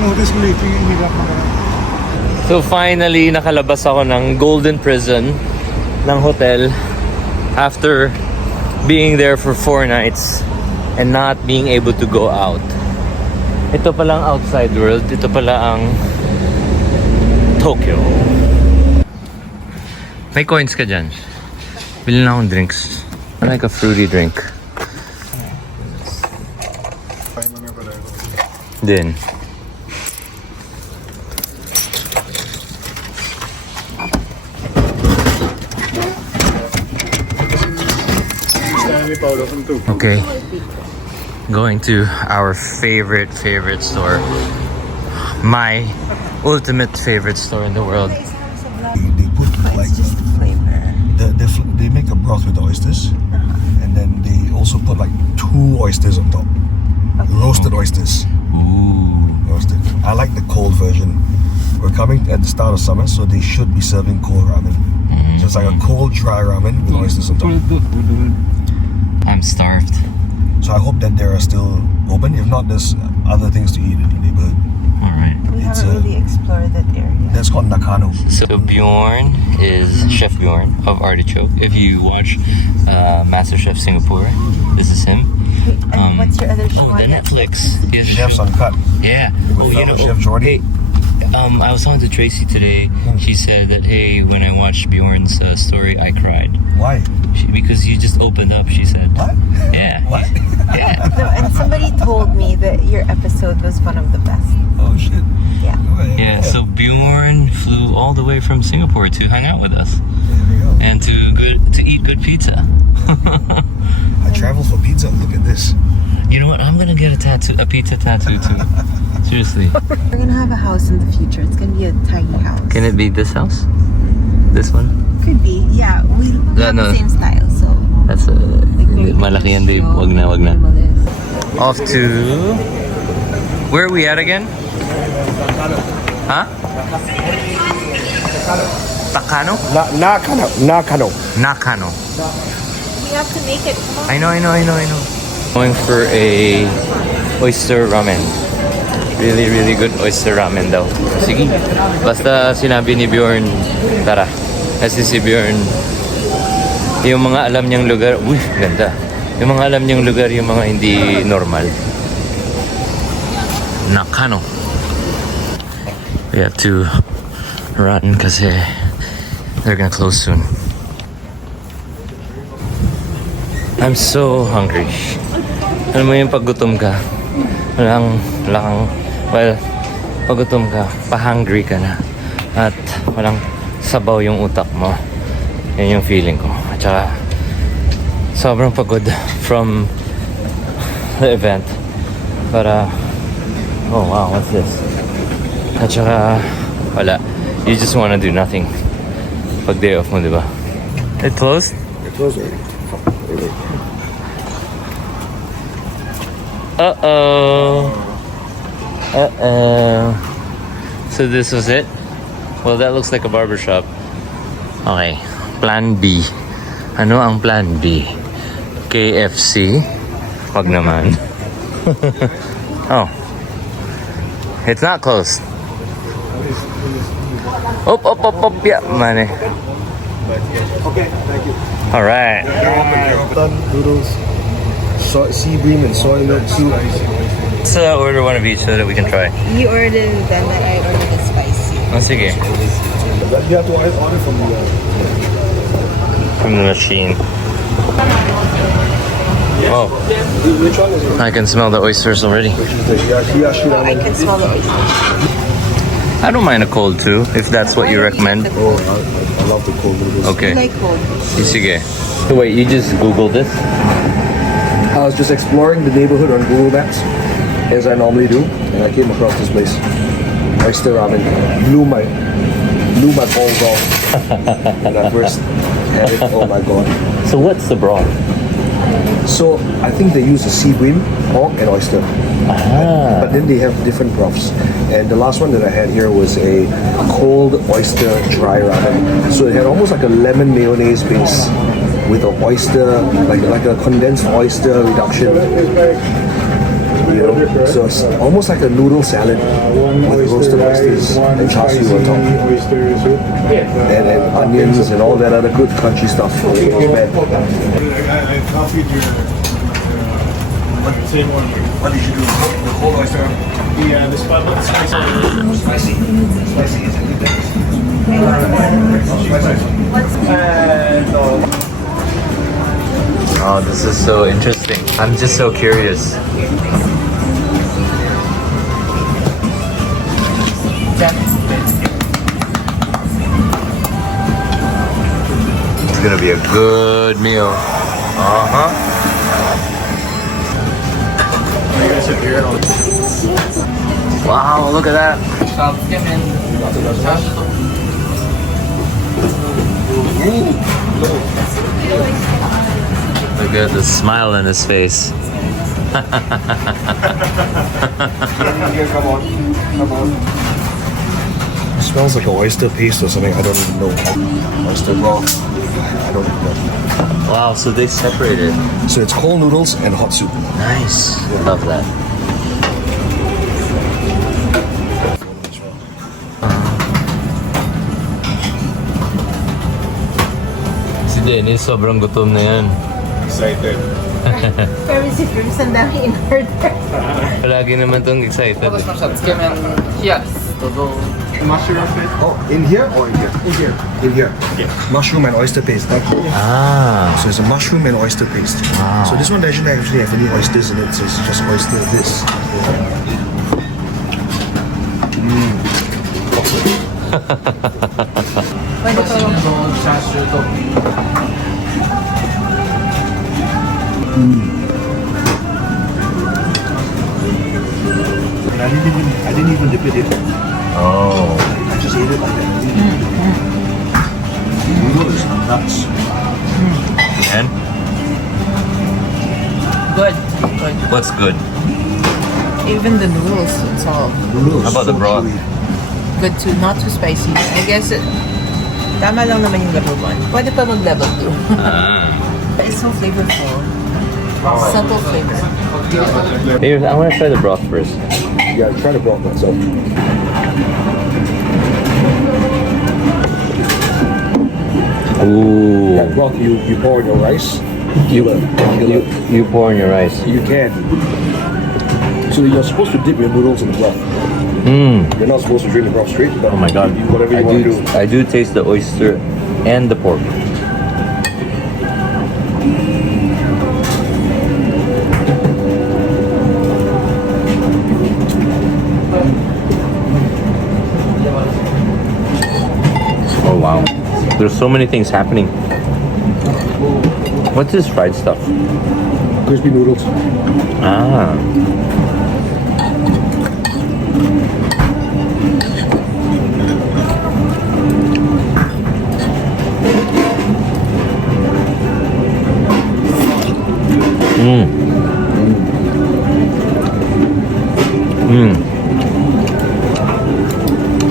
Notice mo lately yung hirap na gano'n. So finally, nakalabas ako ng Golden Prison ng hotel after being there for 4 nights and not being able to go out. Ito palang outside world. Ito pala ang Tokyo. May coins ka dyan. Bilhin na akong drinks. I like a fruity drink. Din. Okay, going to our favorite store. My ultimate favorite store in the world. They put like Just the flavor. they make a broth with the oysters, and then they also put like 2 oysters on top. Roasted oysters. Ooh. Roasted. I like the cold version. We're coming at the start of summer, so they should be serving cold ramen. So it's like a cold, dry ramen with oysters on top. I'm starved. So I hope that they are still open. If not, there's other things to eat in the neighborhood. Alright. We It's haven't really explored that area. That's called Nakano. So Bjorn is Chef Bjorn of Artichoke. If you watch Masterchef Singapore, this is him. And what's your other show? Oh, the Netflix is Chef's Uncut. Yeah. With fellow Chef Jordy. Hey, I was talking to Tracy today. She said that, hey, when I watched Bjorn's story, I cried. Why? Because you just opened up, she said. What? Yeah. What? Yeah. No, and somebody told me that your episode was one of the best. Oh shit. Yeah. Okay. Yeah, so Bjorn flew all the way from Singapore to hang out with us There we go. and to eat good pizza. I travel for pizza. Look at this. You know what? I'm gonna get a pizza tattoo too. Seriously. We're gonna have a house in the future. It's gonna be a tiny house. Can it be this house? This one? Could be. Yeah, we have No. the same style, so. That's malaki yan, babe. Wag na. Off to... Where are we at again? Huh? Takano? Nakano. Nakano. We have to make it. Come on. I know. Going for a oyster ramen. Really good oyster ramen daw. Sige. Basta sinabi ni Bjorn, tara. Kasi si Bjorn, yung mga alam niyang lugar, uy, ganda. Yung mga alam niyang lugar, yung mga hindi normal. Nakano. We have to run kasi they're gonna close soon. I'm so hungry. Alam mo yung pag gutom ka, well, pag gutom ka, pa-hungry ka na. At walang sabaw yung utak mo. Yan yung feeling ko. At saka, sobrang pagod from the event. Para, oh wow, what's this? At saka, wala. You just wanna do nothing. Pag day off mo, di ba? It closed? It closed already. Uh-oh. So this was it? Well, that looks like a barbershop. Okay. Plan B. Ano ang plan B? KFC? Wag naman. Oh. It's not closed. Up. Yeah, money. Okay, thank you. All right. Done noodles, sea bream and soy milk soup. Let's order one of each so that we can try. You ordered them, and I ordered the spicy. Oh, sige. You have to order From the machine. Oh, which one is it? I can smell the oysters already. Which is the hiyashi I ramen? can smell the oyster. I don't mind a cold too, if that's what you recommend. Oh, I love the cold noodles. Okay. I like cold. Sige. So wait, you just Googled this? I was just exploring the neighborhood on Google Maps, as I normally do, and I came across this place. Oyster Ramen. Blew my balls off when I first had it. Oh my god. So what's the broth? So I think they use a sea bream, pork and oyster. Ah. But then they have different broths. And the last one that I had here was a cold oyster dry ramen. So it had almost like a lemon mayonnaise base with an oyster, like a condensed oyster reduction. you know. So it's almost like a noodle salad with roasted oysters and char siu on top. And onions and all that other good crunchy stuff. Not bad. I copied your same one here. What did you do? The whole oyster? Yeah, the spot looks spicy. Spicy. Spicy is it? Oh, this is so interesting. I'm just so curious. It's gonna be a good meal. Wow, look at that. Look at the smile on his face. Come on. Come on. It smells like an oyster paste or something. I don't even know. Oyster broth. I don't even know. Wow, so they separated. So it's cold noodles and hot soup. Nice. Love that. Si Dennis, sobrang gutom na yan. Excited. Pero si Prim, sandali in order. Palagi naman tong excited. Oh, in here or in here? In here. In here. Yeah. Mushroom and oyster paste. That's it. Ah. So it's a mushroom and oyster paste. Wow. So this one doesn't actually have any oysters in it, so it's just oyster this. Pwede pa And I didn't even dip it in. Oh. I just ate it like that. Noodle is nuts. And good. Good. what's good? Even the noodles, it's all Noodle is How about the so broth? chewy. good too. Not too spicy. I guess tama lang naman yung level 1. Pwede pa mag level 2. But it's so flavorful. Subtle flavor. Here, I want to try the broth first. Yeah, try the broth myself. Ooh. That broth you pour in your rice. You pour in your rice. You can. So you're supposed to dip your noodles in the broth. You're not supposed to drink the broth straight, but Oh my god. you, whatever you want to do. I do taste the oyster and the pork. Oh wow. There's so many things happening. What's this fried stuff? Crispy noodles. Ah.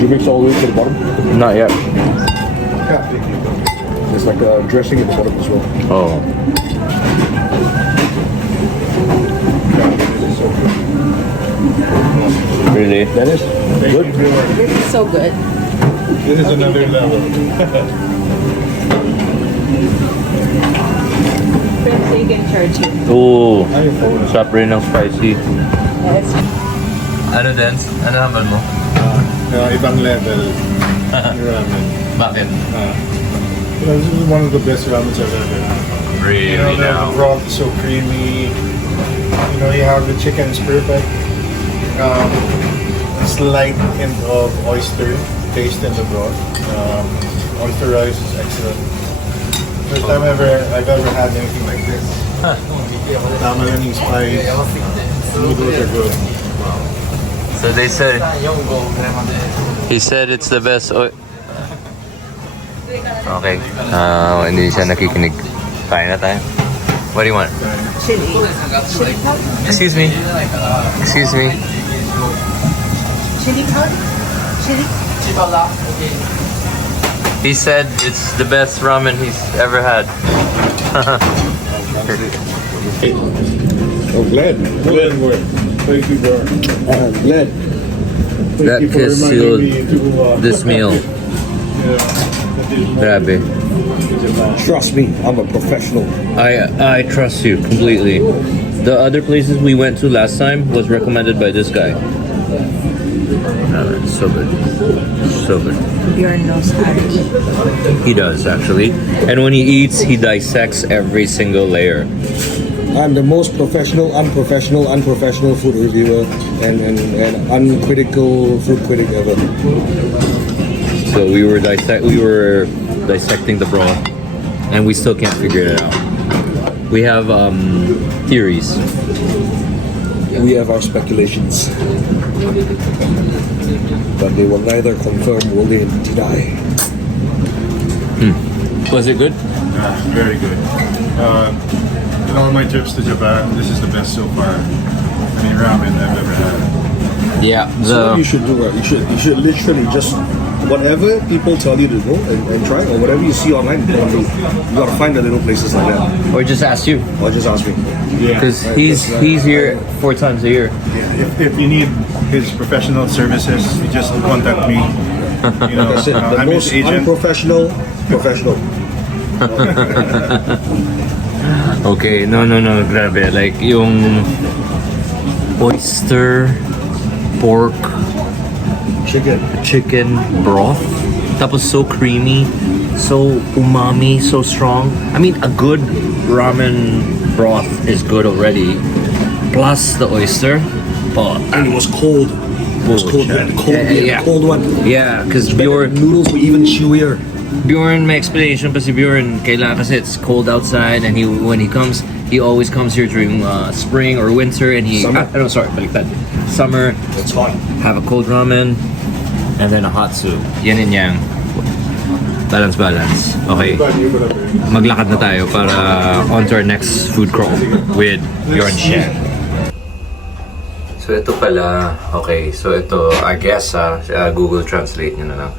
Did you mix all the way to the bottom? Not yet. Yeah. There's like a dressing at the bottom as well. Oh. Really? That is good. It's so good. This is another level. Prim, so you can charge it. Ooh. Sarap rin ng spicy. Yes. Ano, Dance? Ano naman mo? Ibang level. Ramen. Bakit? This is one of the best ramens I've ever had. Really The broth is so creamy. You have the chicken is perfect. Slight hint of oyster taste in the broth. Oyster rice is excellent. First time I've ever had anything like this. Tama lang yung spice. Noodles are good. So they said, he said it's the best Okay. Hindi siya nakikinig. Kain na tayo. What do you want? Chili. Chili powder. Excuse me. Excuse me. Chili powder. Chili. He said it's the best ramen he's ever had. Oh, glad. Good work. Thank you, Bjorn. Glad. Thank That you for kiss reminding sealed me to, this meal. Grabe. Trust me, I'm a professional. I trust you completely. The other places we went to last time was recommended by this guy. So good. So good. Bjorn knows how to eat. He does actually. And when he eats, he dissects every single layer. I'm the most unprofessional food reviewer and uncritical food critic ever. So we were dissecting the broth, and we still can't figure it out. We have theories. We have our speculations, but they will neither confirm nor they deny. Was it good? very good. In all my trips to Japan, this is the best so far. I mean, ramen I've ever had. Yeah. So what you should do, right? You should literally just whatever people tell you to go and try, or whatever you see online, you gotta find the little places like that, Or just ask you, or just ask me. Yeah. because he's here 4 times a year. If you need his professional services, you just contact me. You know, That's it. The I'm his most agent. unprofessional professional. Okay, no, grabe. Like yung oyster, pork, chicken broth. Tapos so creamy, so umami, so strong. I mean, a good ramen broth is good already. Plus the oyster. Oh, And it was cold. It was cold. Yeah. Cold one. yeah, because The Bjorn, noodles were even chewier. may explanation pa si Bjorn, kailangan kasi it's cold outside, and when he comes, he always comes here during spring or winter, and Summer. baliktad. Summer, It's hot. have a cold ramen, and then a hot soup. Yin and yang. Balance. Okay. Maglakad na tayo para on to our next food crawl with Bjorn Shen. So ito pala, okay, so ito, I guess Google Translate nyo na lang.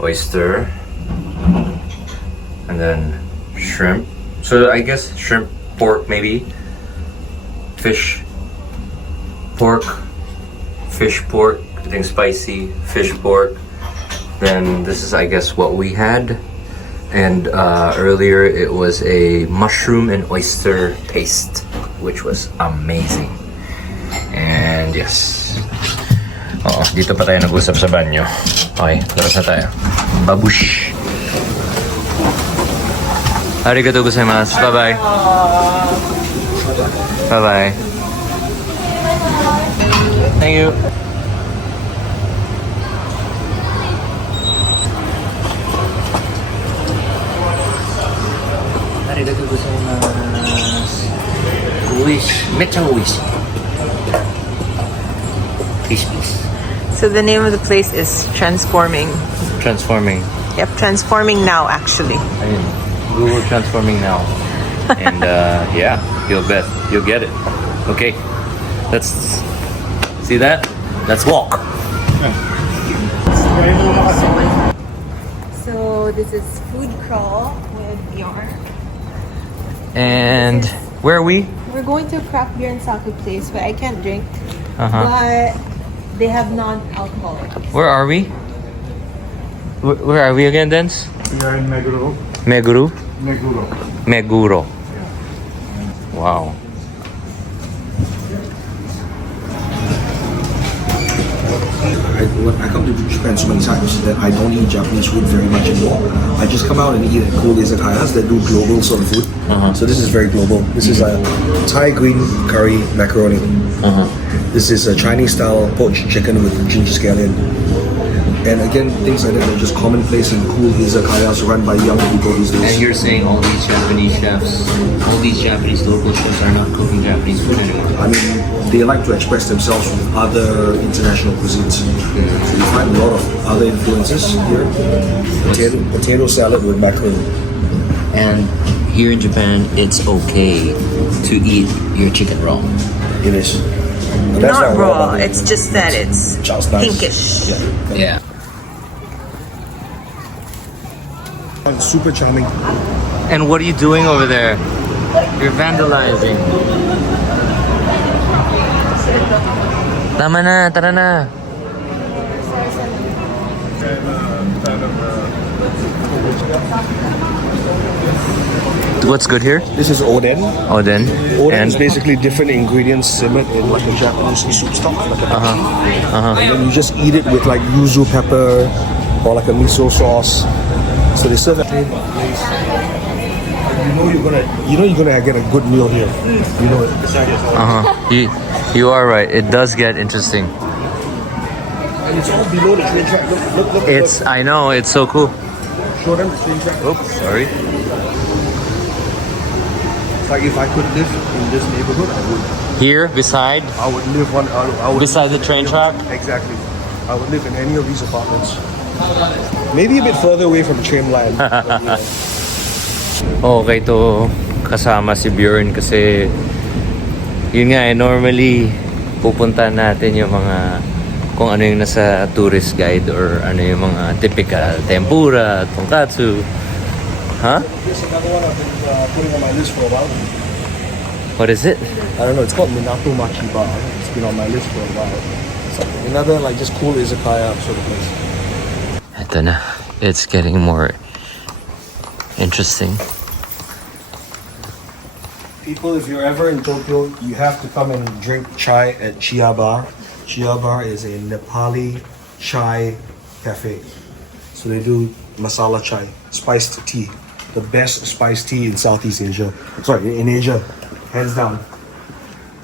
Oyster, and then shrimp. So I guess shrimp, pork maybe, fish, pork, I think spicy, fish, pork. Then this is I guess what we had. And earlier it was a mushroom and oyster paste, which was amazing. And yes. Oo, dito pa tayo nag-usap sa banyo. Okay, labas na tayo. Babush! Arigatou gozaimasu. Bye-bye. Bye-bye. Thank you. Arigatou gozaimasu. Mecha oishi. Peace. So the name of the place is Transforming. Transforming. Yep, Transforming Now actually. Ayun. Google transforming now. And yeah, you'll get it. Okay. Let's see that? Let's walk. So this is Food Crawl with Bjorn. And where are we? We're going to a craft beer and sake place, but I can't drink. Uh-huh. But they have non-alcoholic. Where are we? Where are we again, Dance? We are in Meguro. Meguro. Wow. I come to Japan so many times that I don't eat Japanese food very much anymore. I just come out and eat at cool izakayas that do global sort of food. So this is very global. This is a Thai green curry macaroni. This is a Chinese style poached chicken with ginger scallion. And again, things like that are just commonplace in cool izakayas run by young people these days. And you're saying all these Japanese chefs, all these Japanese local chefs are not cooking Japanese food anymore? I mean, they like to express themselves with other international cuisines. So you find a lot of other influences here. Potato salad with macaroni. And here in Japan, it's okay to eat your chicken raw. It is. But that's Not raw, but it's just that it's just nice. pinkish. Yeah. Yeah. Super charming. And what are you doing over there? You're vandalizing. Tama na, tara na. What's good here? This is oden. Oden. Oden is And basically different ingredients simmered in like a Japanese soup stock, like a uh-huh. and then you just eat it with like yuzu pepper or like a miso sauce. So they serve that. You know you're gonna get a good meal here. You know it. You are right. It does get interesting. And it's all below the train track. Look. It's, I know, it's so cool. Show them the train track. Oops, sorry. It's like if I could live in this neighborhood, I would. Here, beside I would live on. I would Beside the train track? Exactly. I would live in any of these apartments. Maybe a bit further away from train line. Okay to kasama si Bjorn kasi yun nga normally pupunta natin yung mga kung ano yung nasa tourist guide or ano yung mga typical tempura, tonkatsu. Huh? There's another one I've been putting on my list for a while. What is it? I don't know. It's called Minato Machi Bar. It's been on my list for a while. It's like another like just cool izakaya sort of place. Ito na. It's getting more interesting. People, if you're ever in Tokyo, you have to come and drink chai at Chia Bar. Chia Bar is a Nepali chai cafe. So they do masala chai, spiced tea. The best spiced tea in Southeast Asia. Sorry, in Asia. Hands down.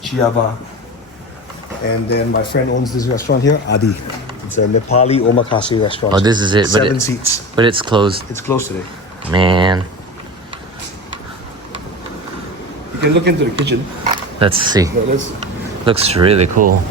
Chia Bar. And then my friend owns this restaurant here, Adi. It's a Nepali omakase restaurant. Oh, this is it. But 7 seats. But it's closed. It's closed today. Man. You can look into the kitchen. Let's see. No, let's Looks really cool.